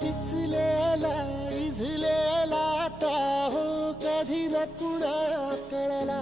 पिचलेला इझलेला Tahoe कधी न कुणा कळला.